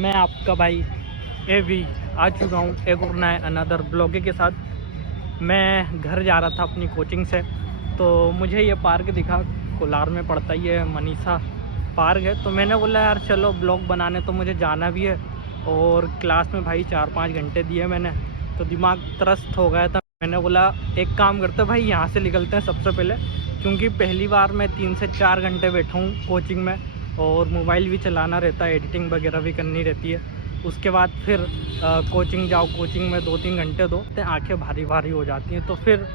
मैं आपका भाई एवी आ चुका हूँ एक और नए अनदर ब्लॉग के साथ। मैं घर जा रहा था अपनी कोचिंग से, तो मुझे ये पार्क दिखा, कोलार में पड़ता ही है, मनीषा पार्क है। तो मैंने बोला यार चलो ब्लॉग बनाने, तो मुझे जाना भी है और क्लास में भाई 4-5 घंटे दिए मैंने, तो दिमाग त्रस्त हो गया था। मैंने बोला एक काम करते भाई, यहाँ से निकलते हैं सबसे पहले, क्योंकि पहली बार मैं 3 से 4 घंटे बैठा हूँ कोचिंग में और मोबाइल भी चलाना रहता है, एडिटिंग वगैरह भी करनी रहती है। उसके बाद फिर कोचिंग जाओ, कोचिंग में 2-3 घंटे दो, आंखें भारी भारी हो जाती हैं। तो फिर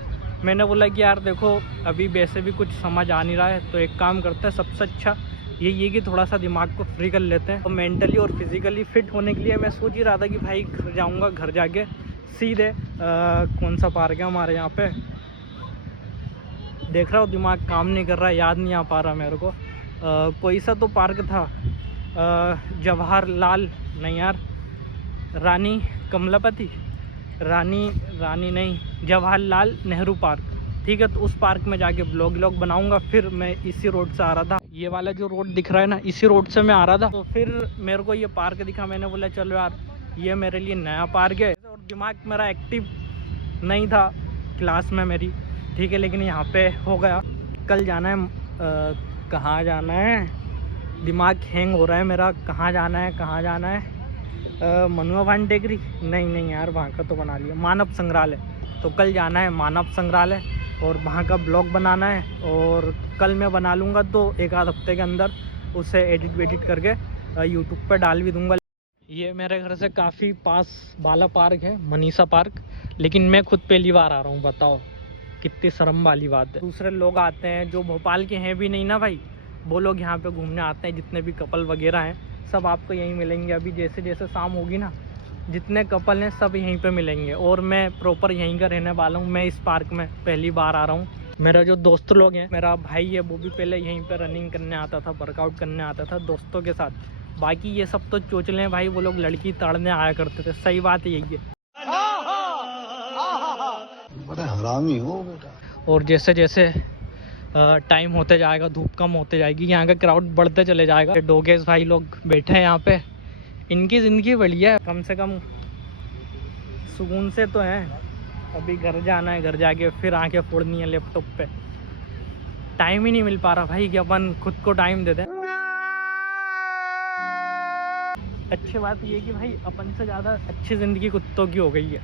मैंने बोला कि यार देखो अभी वैसे भी कुछ समझ आ नहीं रहा है, तो एक काम करते हैं, सबसे अच्छा ये कि थोड़ा सा दिमाग को फ्री कर लेते हैं। तो मेंटली और फिज़िकली फ़िट होने के लिए मैं सोच ही रहा था कि भाई घर जाऊँगा, घर जाके सीधे कौन सा पार्क है हमारे यहाँ पे, देख रहा हूँ दिमाग काम नहीं कर रहा है, याद नहीं आ पा रहा मेरे को। कोई सा तो पार्क था, जवाहरलाल नहीं यार, रानी कमलापति, रानी नहीं, जवाहरलाल नेहरू पार्क, ठीक है। तो उस पार्क में जाके ब्लॉग बनाऊंगा। फिर मैं इसी रोड से आ रहा था, ये वाला जो रोड दिख रहा है ना, इसी रोड से मैं आ रहा था। तो फिर मेरे को ये पार्क दिखा, मैंने बोला चलो यार ये मेरे लिए नया पार्क है। और दिमाग मेरा एक्टिव नहीं था क्लास में मेरी, ठीक है, लेकिन यहाँ पे हो गया। कल जाना है, कहाँ जाना है, दिमाग हैंग हो रहा है मेरा, कहाँ जाना है, मनुआ भान टेकरी नहीं यार, वहाँ का तो बना लिया, मानव संग्रहालय। तो कल जाना है मानव संग्रहालय और वहाँ का ब्लॉग बनाना है, और कल मैं बना लूँगा तो एक आध हफ्ते के अंदर उसे एडिट करके यूट्यूब पर डाल भी दूँगा। ये मेरे घर से काफ़ी पास वाला पार्क है, मनीषा पार्क, लेकिन मैं खुद पहली बार आ रहा हूँ, बताओ कितनी शर्म वाली बात है। दूसरे लोग आते हैं जो भोपाल के हैं भी नहीं ना भाई, वो लोग यहाँ पे घूमने आते हैं, जितने भी कपल वगैरह हैं सब आपको यहीं मिलेंगे। अभी जैसे जैसे शाम होगी ना, जितने कपल हैं सब यहीं पे मिलेंगे, और मैं प्रॉपर यहीं का रहने वाला हूँ। मैं इस पार्क में पहली बार आ रहा हूँ। मेरा जो दोस्त लोग हैं, मेरा भाई है, वो भी पहले यहीं पे रनिंग करने आता था, वर्कआउट करने आता था दोस्तों के साथ। बाकी ये सब तो चोचले हैं भाई, वो लोग लड़की ताड़ने आया करते थे, सही बात यही है। बड़ा हरामी हो बेटा। और जैसे जैसे टाइम होते जाएगा, धूप कम होते जाएगी, यहाँ का क्राउड बढ़ते चले जाएगा। डोगेस भाई लोग बैठे हैं यहाँ पे, इनकी ज़िंदगी बढ़िया है, कम से कम सुकून से तो हैं। अभी घर जाना है, घर जाके फिर आंखें फोड़नी है लैपटॉप पे। टाइम ही नहीं मिल पा रहा भाई कि अपन खुद को टाइम दे दें। अच्छी बात ये कि भाई अपन से ज़्यादा अच्छी ज़िंदगी कुत्तों की हो गई है।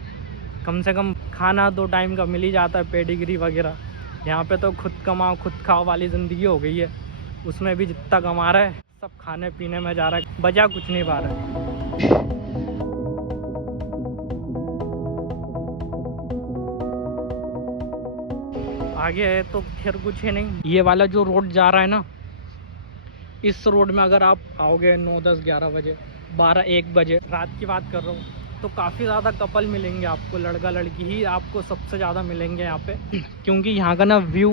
कम से कम खाना 2 टाइम का मिल ही जाता है, पेडिग्री वगैरह। यहाँ पे तो खुद कमाओ खुद खाओ वाली ज़िंदगी हो गई है। उसमें भी जितना कमा रहा है सब खाने पीने में जा रहा है, बचा कुछ नहीं पा रहा है। आगे है तो फिर कुछ है नहीं। ये वाला जो रोड जा रहा है ना, इस रोड में अगर आप आओगे 9, 10, 11 बजे, 12, 1 बजे, रात की बात कर रहा हूँ, तो काफ़ी ज़्यादा कपल मिलेंगे आपको, लड़का लड़की ही आपको सबसे ज़्यादा मिलेंगे यहाँ पे, क्योंकि यहाँ का ना व्यू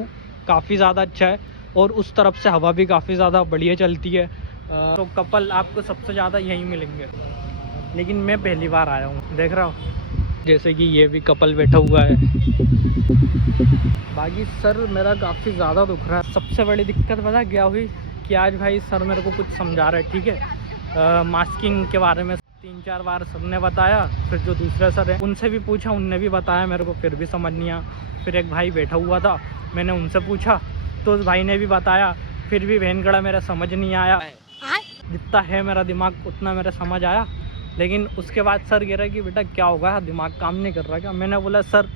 काफ़ी ज़्यादा अच्छा है और उस तरफ से हवा भी काफ़ी ज़्यादा बढ़िया चलती है। तो कपल आपको सबसे ज़्यादा यहीं मिलेंगे। लेकिन मैं पहली बार आया हूँ, देख रहा हूँ जैसे कि ये भी कपल बैठा हुआ है। बाकी सर मेरा काफ़ी ज़्यादा दुख रहा है। सबसे बड़ी दिक्कत पता क्या हुई कि आज भाई सर मेरे को कुछ समझा रहे, ठीक है, मास्किंग के बारे में 3-4 बार सर ने बताया। फिर जो दूसरे सर हैं उनसे भी पूछा, उनने भी बताया मेरे को, फिर भी समझ नहीं आया। फिर एक भाई बैठा हुआ था, मैंने उनसे पूछा तो उस भाई ने भी बताया, फिर भी भेनगढ़ा मेरा समझ नहीं आया। जितना है मेरा दिमाग उतना मेरा समझ आया। लेकिन उसके बाद सर कह रहा है कि बेटा क्या होगा, दिमाग काम नहीं कर रहा क्या? मैंने बोला सर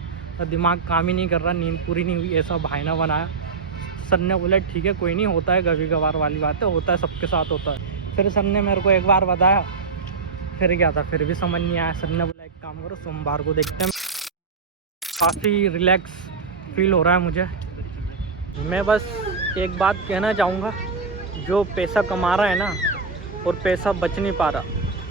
दिमाग काम ही नहीं कर रहा, नींद पूरी नहीं हुई, ऐसा बहाना बनाया। सर ने बोला ठीक है कोई नहीं, होता है, कभी कभार वाली बात है, होता है, सबके साथ होता है। फिर सर ने मेरे को एक बार बताया, फिर क्या था, फिर भी समझ नहीं आया। सर ने बोला एक काम करो, सोमवार को देखते हैं। काफ़ी रिलैक्स फील हो रहा है मुझे। मैं बस एक बात कहना चाहूँगा, जो पैसा कमा रहा है ना और पैसा बच नहीं पा रहा,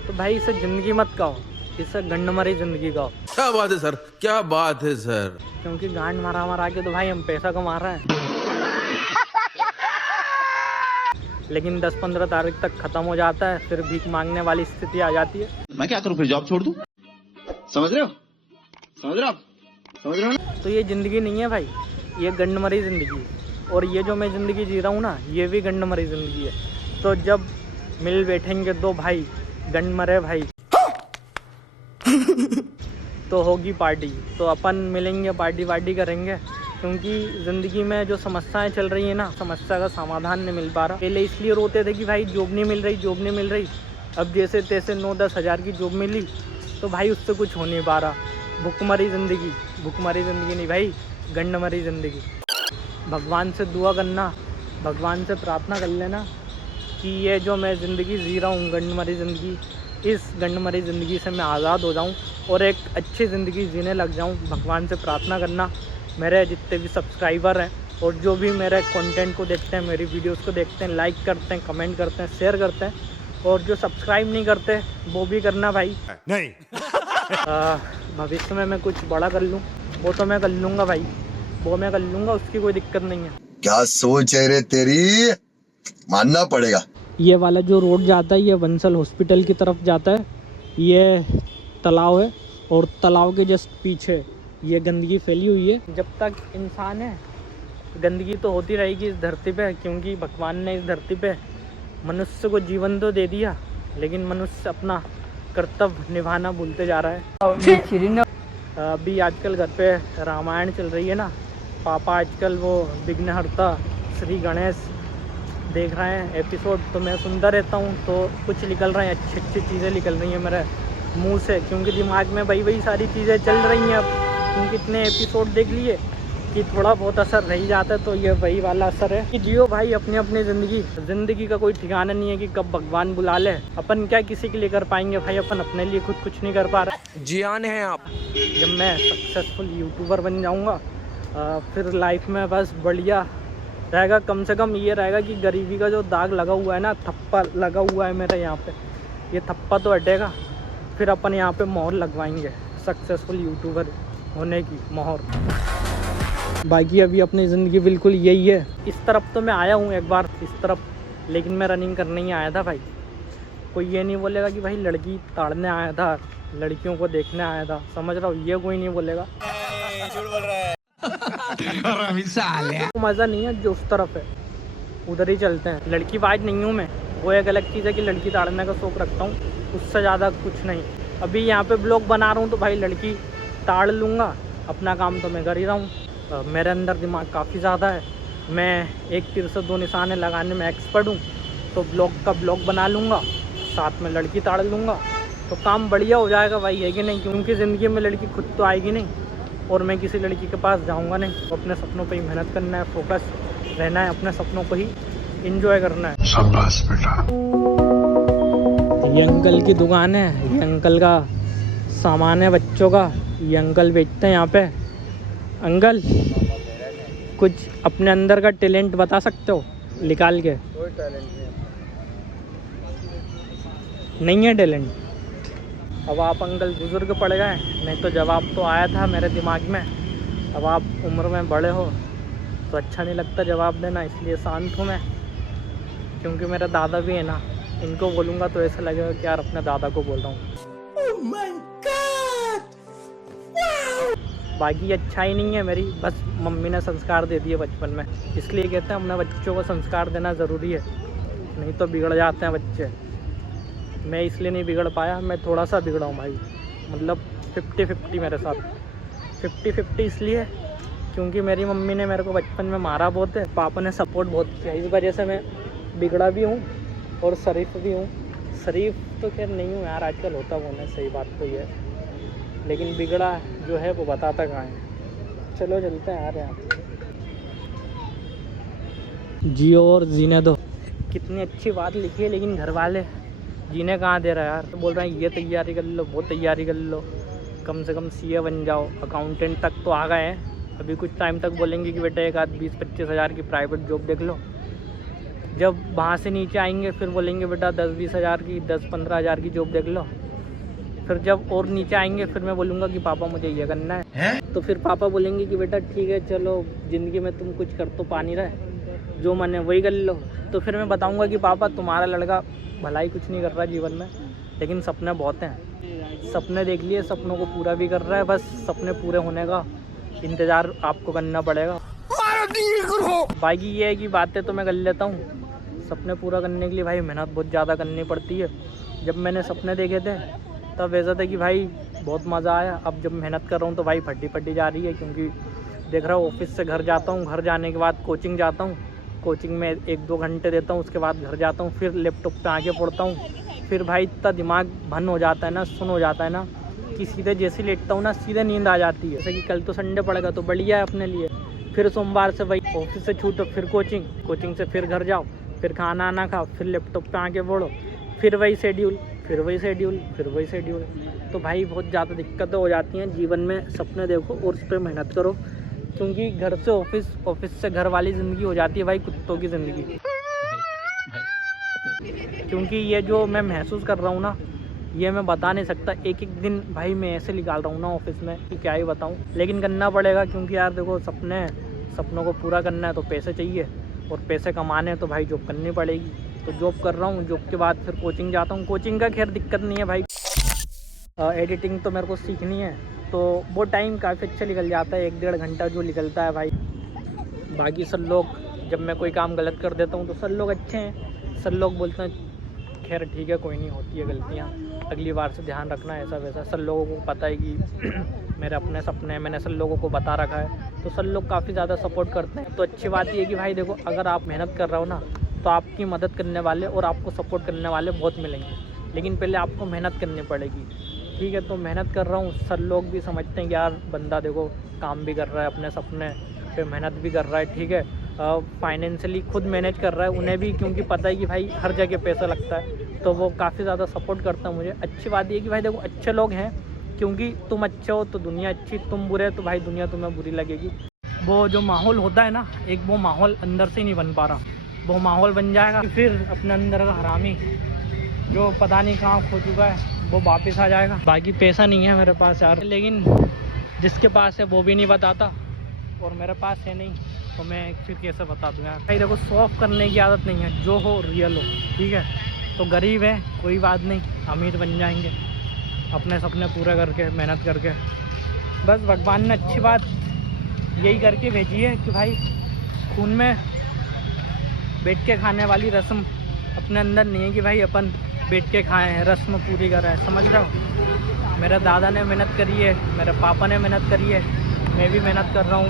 तो भाई इसे ज़िंदगी मत कहो, इसे गंडमरी ज़िंदगी कहो। क्या बात है सर, क्या बात है सर। क्योंकि गांड मारा के तो भाई हम पैसा कमा रहे हैं, लेकिन 10-15 तारीख तक ख़त्म हो जाता है, फिर भीख मांगने वाली स्थिति आ जाती है। मैं क्या करूं, फिर जॉब छोड़ दूं? समझ रहे हो ना? तो ये ज़िंदगी नहीं है भाई, ये गंडमरी ज़िंदगी है। और ये जो मैं ज़िंदगी जी रहा हूँ ना, ये भी गंडमरी ज़िंदगी है। तो जब मिल बैठेंगे 2 भाई गंड मरे भाई। तो होगी पार्टी, तो अपन मिलेंगे, पार्टी वार्टी करेंगे, क्योंकि ज़िंदगी में जो समस्याएं चल रही है ना, समस्या का समाधान नहीं मिल पा रहा। पहले इसलिए रोते थे कि भाई जॉब नहीं मिल रही, जॉब नहीं मिल रही। अब जैसे तैसे 9-10 हज़ार की जॉब मिली तो भाई उससे कुछ हो नहीं पा रहा। भुखमरी ज़िंदगी, भुखमरी ज़िंदगी नहीं भाई, गंड मरी ज़िंदगी। भगवान से दुआ करना, भगवान से प्रार्थना कर लेना कि ये जो मैं ज़िंदगी जी रहा हूँ, गंड मरी ज़िंदगी, इस गंड मरी ज़िंदगी से मैं आज़ाद हो जाऊँ और एक अच्छी ज़िंदगी जीने लग जाऊँ। भगवान से प्रार्थना करना। मेरे जितने भी सब्सक्राइबर हैं और जो भी मेरे कंटेंट को देखते हैं, मेरी वीडियोस को देखते हैं, लाइक करते हैं, कमेंट करते हैं, शेयर करते हैं, और जो सब्सक्राइब नहीं करते वो भी करना भाई। नहीं। भविष्य में मैं कुछ बड़ा कर लूँ वो तो मैं कर लूँगा भाई, वो मैं कर लूँगा, उसकी कोई दिक्कत नहीं है। क्या सोच है रे तेरी, मानना पड़ेगा। ये वाला जो रोड जाता है ये बंसल हॉस्पिटल की तरफ जाता है। ये तालाब है और तालाब के जस्ट पीछे ये गंदगी फैली हुई है। जब तक इंसान है गंदगी तो होती रहेगी इस धरती पे, क्योंकि भगवान ने इस धरती पे मनुष्य को जीवन तो दे दिया, लेकिन मनुष्य अपना कर्तव्य निभाना भूलते जा रहा है। अभी आजकल घर पे रामायण चल रही है ना, पापा आजकल वो विघ्नहर्ता श्री गणेश देख रहे हैं एपिसोड, तो मैं सुनता रहता हूँ, तो कुछ निकल रहे हैं, अच्छी अच्छी चीज़ें निकल रही हैं मेरे मुंह से, क्योंकि दिमाग में वही सारी चीज़ें चल रही हैं अब, क्योंकि इतने एपिसोड देख लिए कि थोड़ा बहुत असर रह जाता है। तो ये वही वाला असर है कि जियो भाई अपनी अपनी ज़िंदगी का कोई ठिकाना नहीं है कि कब भगवान बुला ले। अपन क्या किसी के लिए कर पाएंगे भाई, अपन अपने लिए खुद कुछ नहीं कर पा रहे। जियान है आप। जब मैं सक्सेसफुल यूट्यूबर बन जाऊँगा फिर लाइफ में बस बढ़िया रहेगा। कम से कम ये रहेगा कि गरीबी का जो दाग लगा हुआ है ना, थप्पा लगा हुआ है मेरे यहाँ पे, ये थप्पा तो हटेगा। फिर अपन यहाँ पे मोहर लगवाएंगे सक्सेसफुल यूट्यूबर होने की मोहर। बाकी अभी अपनी ज़िंदगी बिल्कुल यही है। इस तरफ तो मैं आया हूँ एक बार इस तरफ, लेकिन मैं रनिंग करने ही आया था भाई। कोई ये नहीं बोलेगा कि भाई लड़की ताड़ने आया था, लड़कियों को देखने आया था, समझ रहा हूँ, ये कोई नहीं बोलेगा। मज़ा नहीं है जो उस तरफ है, उधर ही चलते हैं। लड़की बाज नहीं हूँ मैं, वो एक अलग चीज़ है कि लड़की ताड़ने का शौक़ रखता हूँ, उससे ज़्यादा कुछ नहीं। अभी यहाँ पे ब्लॉग बना रहा हूँ तो भाई लड़की ताड़ लूँगा, अपना काम तो मैं कर ही रहा हूँ। मेरे अंदर दिमाग काफ़ी ज़्यादा है, मैं एक तीर से दो निशाने लगाने में एक्सपर्ट हूँ। तो ब्लॉग बना लूँगा, साथ में लड़की ताड़ लूँगा, तो काम बढ़िया हो जाएगा भाई, है कि नहीं? क्योंकि ज़िंदगी में लड़की खुद तो आएगी नहीं और मैं किसी लड़की के पास जाऊँगा नहीं। तो अपने सपनों पर ही मेहनत करना है, फोकस रहना है, अपने सपनों को ही इंजॉय करना है। शाबाश बेटा। ये अंकल की दुकान है, ये अंकल का सामान है बच्चों का, ये अंकल बेचते हैं यहाँ पे। अंकल कुछ अपने अंदर का टैलेंट बता सकते हो निकाल के? कोई टैलेंट नहीं है टैलेंट। अब आप अंकल बुजुर्ग पड़ गए, नहीं तो जवाब तो आया था मेरे दिमाग में। अब आप उम्र में बड़े हो तो अच्छा नहीं लगता जवाब देना, इसलिए शांत हूँ मैं। क्योंकि मेरा दादा भी है ना, इनको बोलूँगा तो ऐसा लगेगा कि यार अपने दादा को बोल रहा हूँ। बाकी अच्छा ही नहीं है मेरी, बस मम्मी ने संस्कार दे दिए बचपन में, इसलिए कहते हैं अपने बच्चों को संस्कार देना ज़रूरी है, नहीं तो बिगड़ जाते हैं बच्चे। मैं इसलिए नहीं बिगड़ पाया, मैं थोड़ा सा बिगड़ा हूँ भाई, मतलब 50-50 मेरे साथ। 50-50 इसलिए क्योंकि मेरी मम्मी ने मेरे को बचपन में मारा बहुत है, पापा ने सपोर्ट बहुत किया, इस वजह से मैं बिगड़ा भी हूँ और शरीफ भी हूँ। शरीफ तो खैर नहीं हूँ यार, आजकल होता वो है, सही बात तो ये है, लेकिन बिगड़ा जो है वो बताता कहाँ है। चलो चलते हैं यार यहाँ। जियो और जीने दो, कितनी अच्छी बात लिखी है, लेकिन घर वाले जीने कहाँ दे रहा है यार। तो बोल रहे हैं ये तैयारी कर लो, वो तैयारी कर लो, कम से कम सीए बन जाओ, अकाउंटेंट तक तो आ गए हैं। अभी कुछ टाइम तक बोलेंगे कि बेटा एक आध 20-25 हज़ार की प्राइवेट जॉब देख लो। जब वहाँ से नीचे आएंगे फिर बोलेंगे बेटा 10-20 हज़ार की, 10-15 हज़ार की जॉब देख लो। फिर जब और नीचे आएंगे फिर मैं बोलूँगा कि पापा मुझे ये करना है, तो फिर पापा बोलेंगे कि बेटा ठीक है चलो, ज़िंदगी में तुम कुछ कर तो पा नहीं रहे, जो मन है वही कर लो। तो फिर मैं बताऊँगा कि पापा तुम्हारा लड़का भलाई कुछ नहीं कर रहा जीवन में, लेकिन सपने बहुत हैं, सपने देख लिए, सपनों को पूरा भी कर रहा है, बस सपने पूरे होने का इंतज़ार आपको करना पड़ेगा। बाकी ये है कि बातें तो मैं कर लेता हूँ, सपने पूरा करने के लिए भाई मेहनत बहुत ज़्यादा करनी पड़ती है, जब मैंने सपने देखे थे तब ऐसा था कि भाई बहुत मज़ा आया। अब जब मेहनत कर रहा हूँ तो भाई फटी फटी जा रही है, क्योंकि देख रहा हूँ ऑफिस से घर जाता हूँ, घर जाने के बाद कोचिंग जाता हूँ, कोचिंग में 1-2 घंटे देता हूँ, उसके बाद घर जाता हूँ, फिर लैपटॉप पे आके पढ़ता हूँ। फिर भाई इतना दिमाग भन हो जाता है ना, सुन हो जाता है ना कि सीधे जैसे लेटता हूँ ना सीधे नींद आ जाती है। जैसे कि कल तो संडे पड़ेगा तो बढ़िया है अपने लिए। फिर सोमवार से भाई ऑफिस से छूटो, फिर कोचिंग से फिर घर जाओ, फिर खाना आना खाओ, फिर लैपटॉप पे आके पढ़ो, फिर वही शेड्यूल। तो भाई बहुत ज़्यादा दिक्कतें हो जाती हैं जीवन में। सपने देखो और उस पर मेहनत करो, क्योंकि घर से ऑफिस, ऑफिस से घर वाली ज़िंदगी हो जाती है भाई कुत्तों की ज़िंदगी। क्योंकि ये जो मैं महसूस कर रहा हूँ ना, ये मैं बता नहीं सकता। एक दिन भाई मैं ऐसे निकाल रहा हूँ ना ऑफिस में कि क्या ही बताऊँ, लेकिन करना पड़ेगा, क्योंकि यार देखो सपनों को पूरा करना है तो पैसे चाहिए, और पैसे कमाने हैं तो भाई जॉब करनी पड़ेगी। तो जॉब कर रहा हूँ, जॉब के बाद फिर कोचिंग जाता हूँ। कोचिंग का खैर दिक्कत नहीं है भाई, एडिटिंग तो मेरे को सीखनी है, तो वो टाइम काफ़ी अच्छा निकल जाता है, 1-1.5 घंटा जो निकलता है भाई। बाकी सब लोग, जब मैं कोई काम गलत कर देता हूँ तो सब लोग अच्छे हैं, सब लोग बोलते हैं खैर ठीक है कोई नहीं, होती है गलतियाँ, अगली बार से ध्यान रखना, ऐसा वैसा। सब लोगों को पता है कि मेरे अपने सपने हैं, मैंने सब लोगों को बता रखा है, तो सब लोग काफ़ी ज़्यादा सपोर्ट करते हैं। तो अच्छी बात ये है कि भाई देखो, अगर आप मेहनत कर रहे हो ना तो आपकी मदद करने वाले और आपको सपोर्ट करने वाले बहुत मिलेंगे, लेकिन पहले आपको मेहनत करनी पड़ेगी। ठीक है, तो मेहनत कर रहा हूँ, सब लोग भी समझते हैं कि यार बंदा देखो काम भी कर रहा है, अपने सपने पे मेहनत भी कर रहा है, ठीक है, फाइनेंशियली खुद मैनेज कर रहा है, उन्हें भी क्योंकि पता है कि भाई हर जगह पैसा लगता है, तो वो काफ़ी ज़्यादा सपोर्ट करता है मुझे। अच्छी बात ये है कि भाई देखो अच्छे लोग हैं, क्योंकि तुम अच्छे हो तो दुनिया अच्छी, तुम बुरे हो तो भाई दुनिया तुम्हें बुरी लगेगी। वो जो माहौल होता है ना, एक वो माहौल अंदर से नहीं बन पा रहा, वो माहौल बन जाएगा फिर अपने अंदर का हरामी जो पता नहीं कहाँ खो चुका है वो वापस आ जाएगा। बाकी पैसा नहीं है मेरे पास यार, लेकिन जिसके पास है वो भी नहीं बताता, और मेरे पास है नहीं तो मैं फिर कैसे बता दूँ यार। भाई देखो शो ऑफ करने की आदत नहीं है, जो हो रियल हो, ठीक है। तो गरीब है कोई बात नहीं, अमीर बन जाएंगे अपने सपने पूरे करके, मेहनत करके। बस भगवान ने अच्छी बात यही करके भेजी है कि भाई खून में बैठ के खाने वाली रस्म अपने अंदर नहीं है कि भाई अपन बैठ के खाएं, रस्म पूरी करें, समझ रहे हो। मेरे दादा ने मेहनत करी है, मेरे पापा ने मेहनत करी है, मैं भी मेहनत कर रहा हूँ।